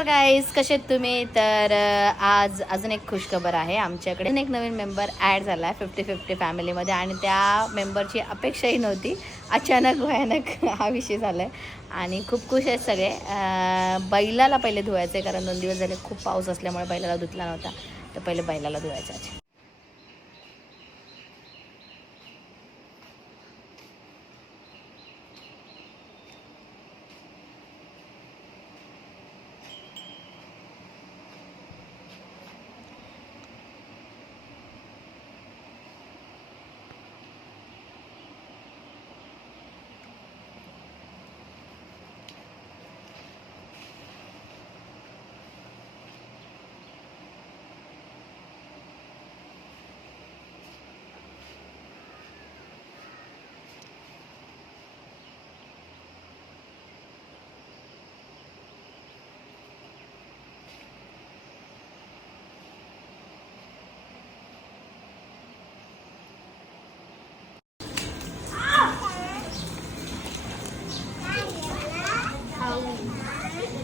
नमस्कार गाईज कसे आहेत तुम्ही? तर आज अजून एक खुशखबर आहे आमच्याकडे. एक नवीन मेंबर ॲड झाला आहे फिफ्टी फिफ्टी फॅमिलीमध्ये आणि त्या मेंबरची अपेक्षाही नव्हती. अचानक भयानक हा विषय झाला आहे आणि खूप खुश आहेत सगळे. बैलाला पहिले धुवायचं आहे कारण दोन दिवस झाले खूप पाऊस असल्यामुळे बैलाला धुतला नव्हता. तर पहिले बैलाला धुवायचं आहे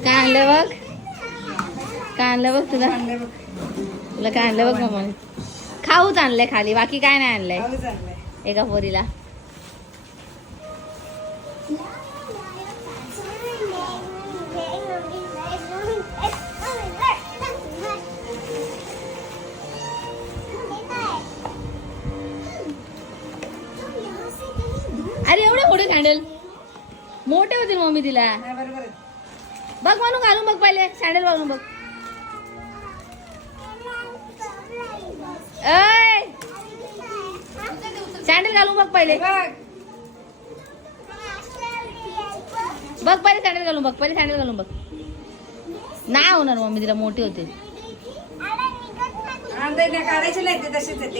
काय आणलं बघ. काय आणलं बघ तुला. तुला काय आणलं बघ मम्मा खाऊच आणलंय खाली बाकी काय नाही आणलंय एका पोरीला. अरे एवढे मोठे सँडल मोठे होतील मम्मी तिला. बघ म्हणून घालून बघ पहिले सँडल घालून बघ. सँडल घालून बघ पहिले. बघ पहिले सँडल घालून बघ पहिले सँडल घालून बघ. नाही होणार मम्मी तिला मोठे ते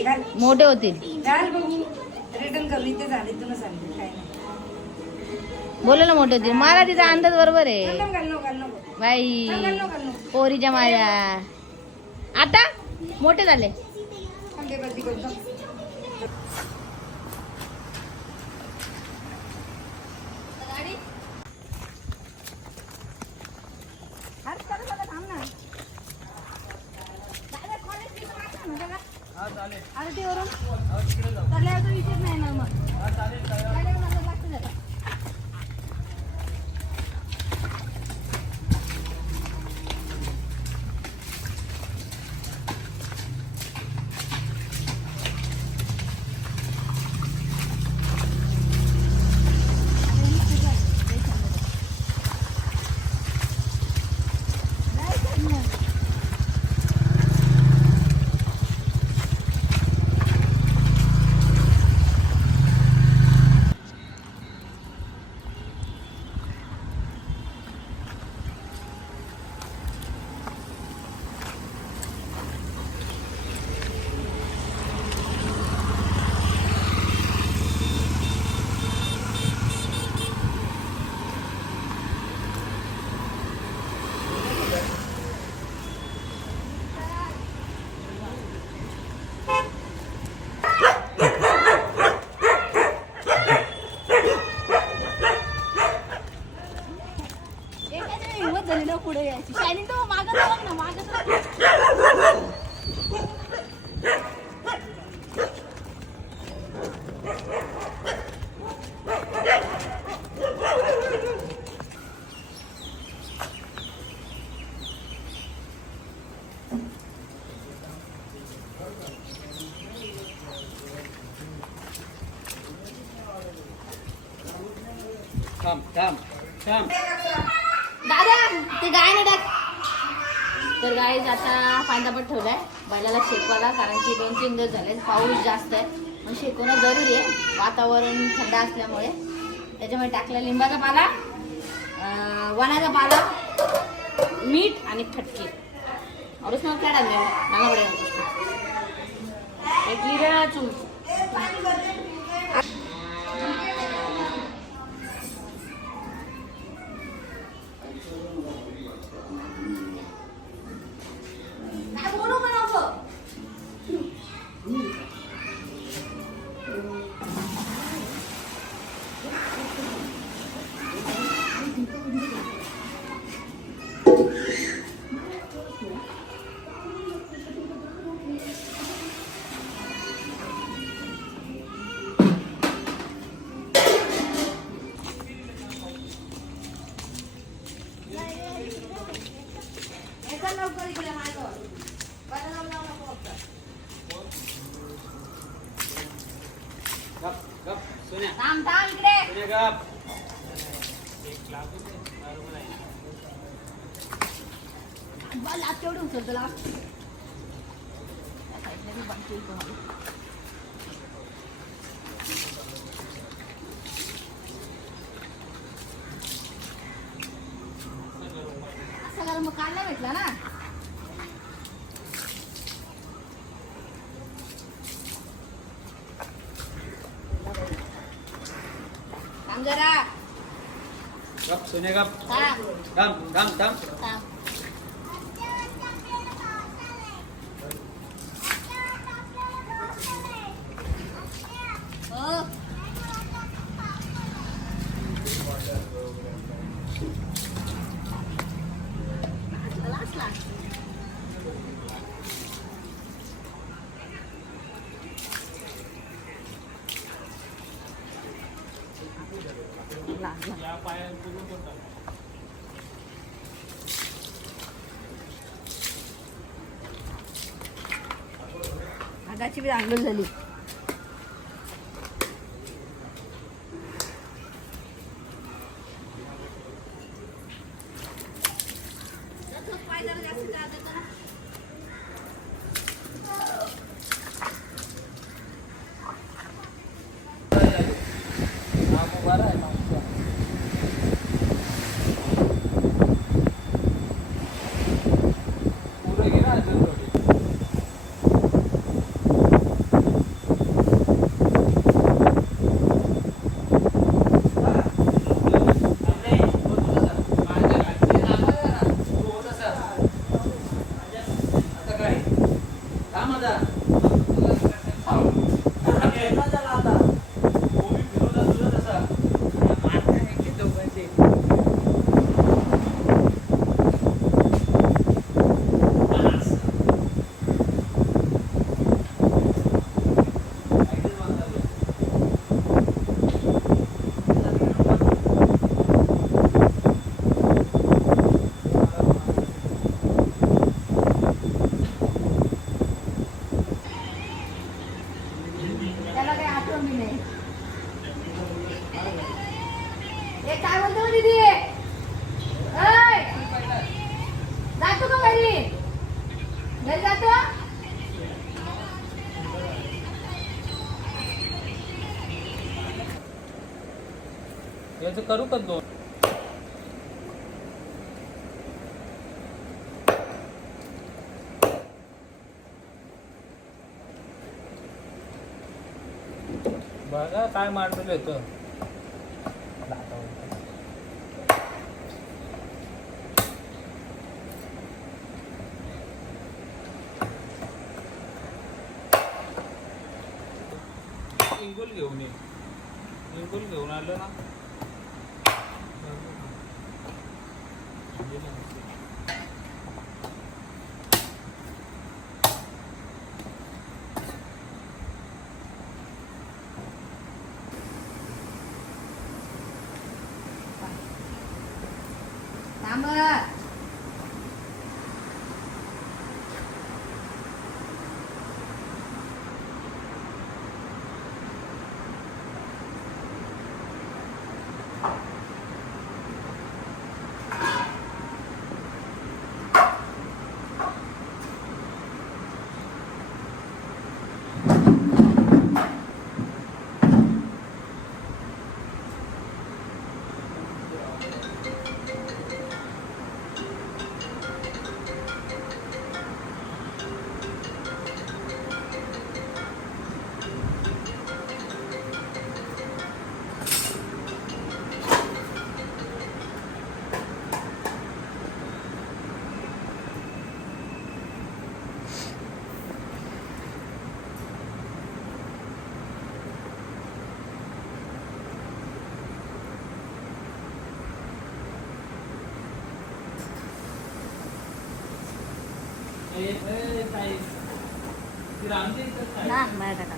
घाल. मोठे होतील. रिटर्न करू इथे झाले तुला सांगते काय नाही बोल ना मोठे होतील मला तिचा अंदाज बरोबर आहे. बाई पोरीच्या माझ्या आता? मोठे झाले थांब ते बदली करतो हिंमत झाली ना पुढे यायची शायनिंग तर मागं बघ ना मागं थांब थांब थांब. दादा ते गाय नाही टाक. तर गाय आता पांदापट ठेवलाय. बैलाला शेकवायला कारण की दोन तीन दिवस झाले पाऊस जास्त आहे. मग शेकवणं जरुरी आहे. वातावरण थंड असल्यामुळे. त्याच्यामुळे टाकला लिंबाचा पाला वनाचा पाला मीठ आणि फटकी. औरच मग काय एक मला बडे इकडे सोन्या गप एक लागू दे. बरोबर आहे. बल उचल तुला मग काढला भेटला ना थांब जरा गप सोन्या गप थांब थांब थांब हाताची बी आंघोळ झाली. हा मग बरं आहे माणूस. पुरं घे ना अजून थोडी. आता काय? थांब आता. ओवी फिरवला तुझं तसा. ऐकलं मला चालू. त्याला काही आठवण बी नाही ए काय बोलतो हो दीदी ऐ, जातो का घरी घरी जातो याचं करू का दोन? बघा काय मांडलेलं येतं इंगुल घेऊन ये इंगुल घेऊन आलं ना थांब ना बाहेर टाका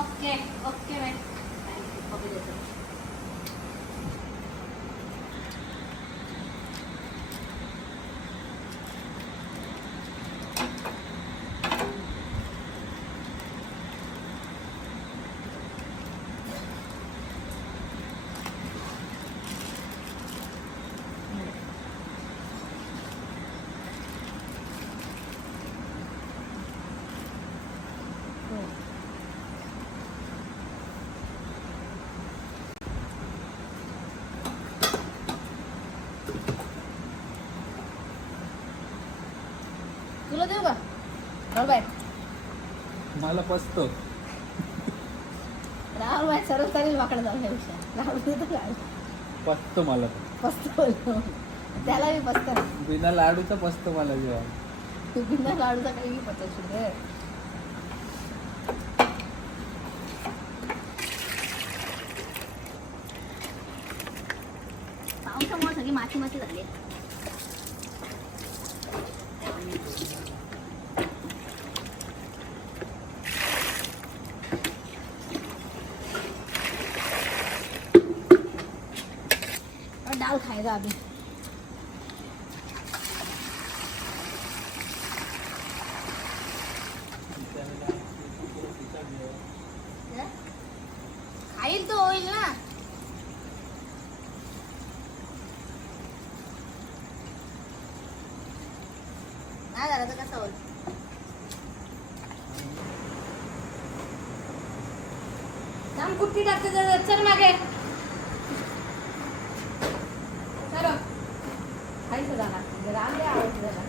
okay okay ma'am thank you copy देतो तुला देऊ का राहुल बाय मला पसतो राहुल बाय सर्व चालेल वाकडं राहुल काय पसतो मला. पसतो त्याला मी पसतो बिना लाडूचा पसतो मला जेव्हा. तू बिना लाडूचा काही मी पचवशील रे. पावसामुळे सगळी माती माती झाली और दाल खाएगा अभी खाईल तो होईल ना नाही झालं तर कसं होईल थांब कुट्टी टाकते जरा, चल मागे चलो खायचं जाणार राम द्या आवडतं जरा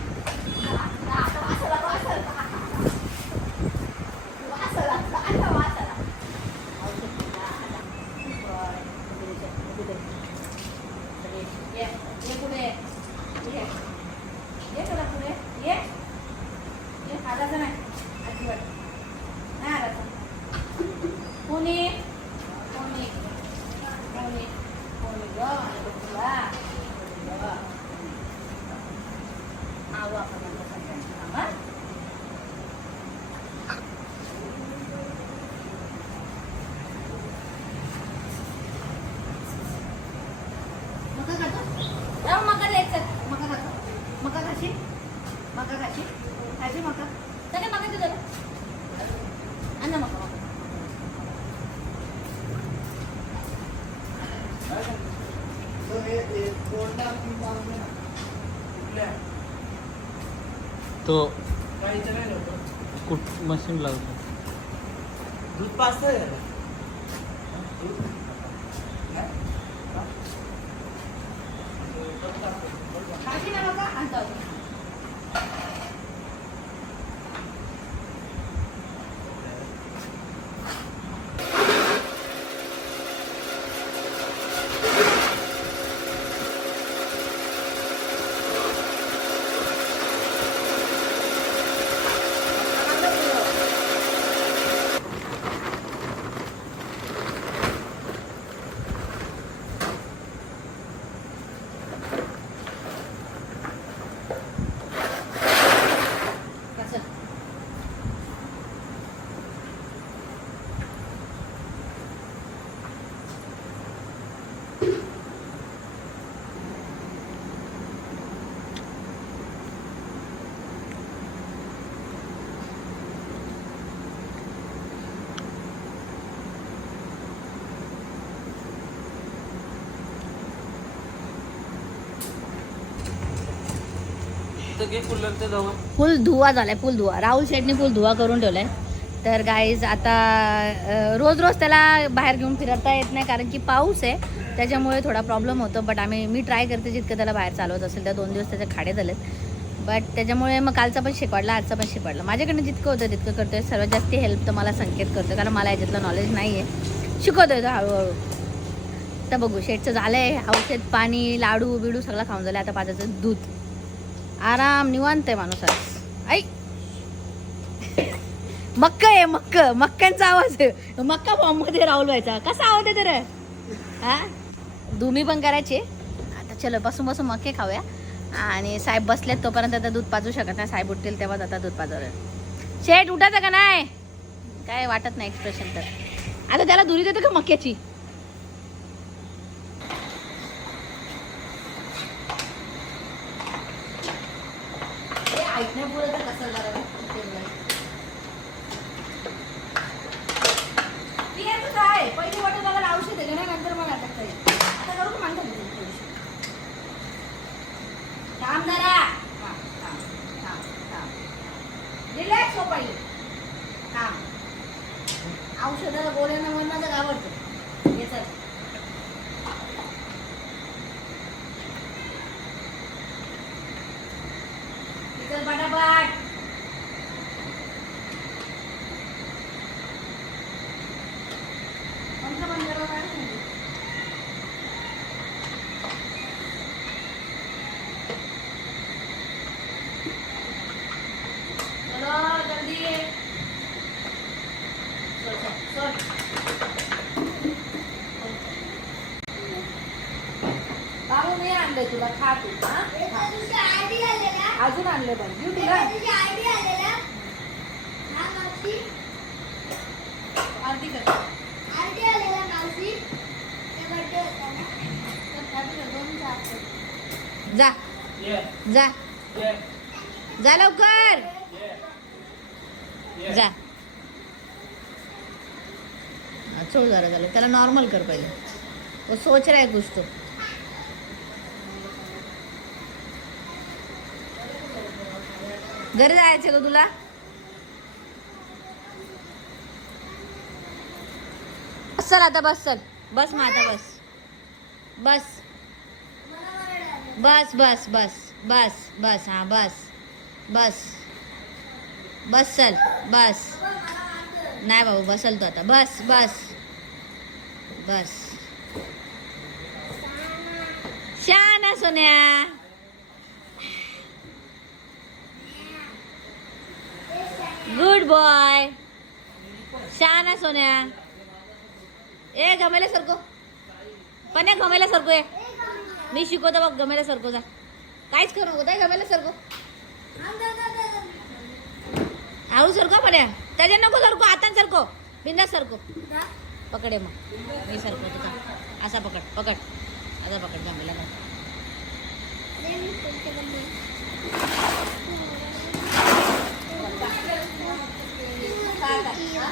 आता वासाला, वासाला. वासाला, आता वासाला. औषध दिला, आता. बरं, इकडे दे, इकडे दे. ये, ये पुढे. ये. ये थोडा पुढे. ये. ये, हालायचं नाही. अजिबात. नाही हालायचं. कोणी कोणी कोणी कोणी ग माझ्या बघूला. कोणी ग. आवं आपण आता सगळ्यांचं नाव, हा? मका खातो? जाऊ मका द्यायचं. मका खातो. मका खाशील? मका? मका मका. तो कुठ मशीन लावतो. दूध खाशील ना मका? आणतो अजून. कसं? घे कूलरच्या जवळ फुल धुवा झालाय फुल धुवा. राहुल शेटने फुल धुवा करून ठेवलाय. तर गाईज आता रोज रोज त्याला बाहेर घेऊन फिरता येत नाही कारण की पाऊस आहे. त्याच्यामुळे थोडा प्रॉब्लेम होतो बट आम्ही मी ट्राय करते जितकं त्याला बाहेर चालवत असेल त्या दोन दिवस त्याचे खाडे झालेत. बट त्याच्यामुळे मग कालचा पण शिकवाडला आजचा पण शिकवाडला माझ्याकडनं जितकं होतं तितकं करतोय. सर्वात जास्त हेल्प तर मला संकेत करतो कारण मला याच्यातलं नॉलेज नाही आहे शिकवतोय तो हळूहळू. तर बघू शेटचं आहे औषध पाणी लाडू बिडू सगळं खाऊन झालं आता पाजाचं दूध. आराम निवांत आहे माणूस आज. ऐक मक्क आहे मक्क. मक्क्यांचा आवाज आहे. मक्का फॉर्ममध्ये राहुल व्हायचा कसा आवाज आहे तर? हा? धुमी पण करायची आता चलो बसून बसून मक्के खाऊया. आणि साहेब बसलेत तोपर्यंत आता दूध पाजू शकत नाही. साहेब उठतील तेव्हाच आता दूध पाजवलं शेट उठायचं का नाही? काय वाटत नाही एक्सप्रेशन तर. आता त्याला दुरी देतो का मक्याची ऐकण्यापुढे तर कसं जरा ठीक आहे तुझं आहे पहिली वाटत मला औषध आहे ना नंतर मला अटक करेल आता करू का माणसं थोडीशी थांब जरा थांब, थांब, थांब, थांब. रिलॅक्स हो पहिले थांब औषधाला गोळ्यांना मन माझं आवडतं. येतात चल आणलंय तुला खा तू हा? अजून आणलंय बघ घेऊ तुला. आरती कर. जा. ये. जा. ये. जा लवकर. ये. जा. हा, सोड जरा झालं. त्याला नॉर्मल कर पहिले. वो सोच रहा है कुछ तो घरी जायचं का तुला? बस चल आता बस चल. बस मग आता बस. बस. बस बस बस. बस बस हां बस. बस. बस चल बस. नाही बाबू बसल तू आता. बस बस. बस. शाना सोन्या. गुड बॉय शाना सोन्या. ए गमेल्या सारखो. पण या गमेल्या सरको ये. मी शिकवतो बघ गमेल्या सरको जा. काहीच करू नको काय गमेल्या सारखो. हळू सरको पड्या त्याच्या नको सरको आता सरको बिंदा सरको पकडे मग. मी सरको तुझा असा पकड पकड. असा पकड गमेला いいよ。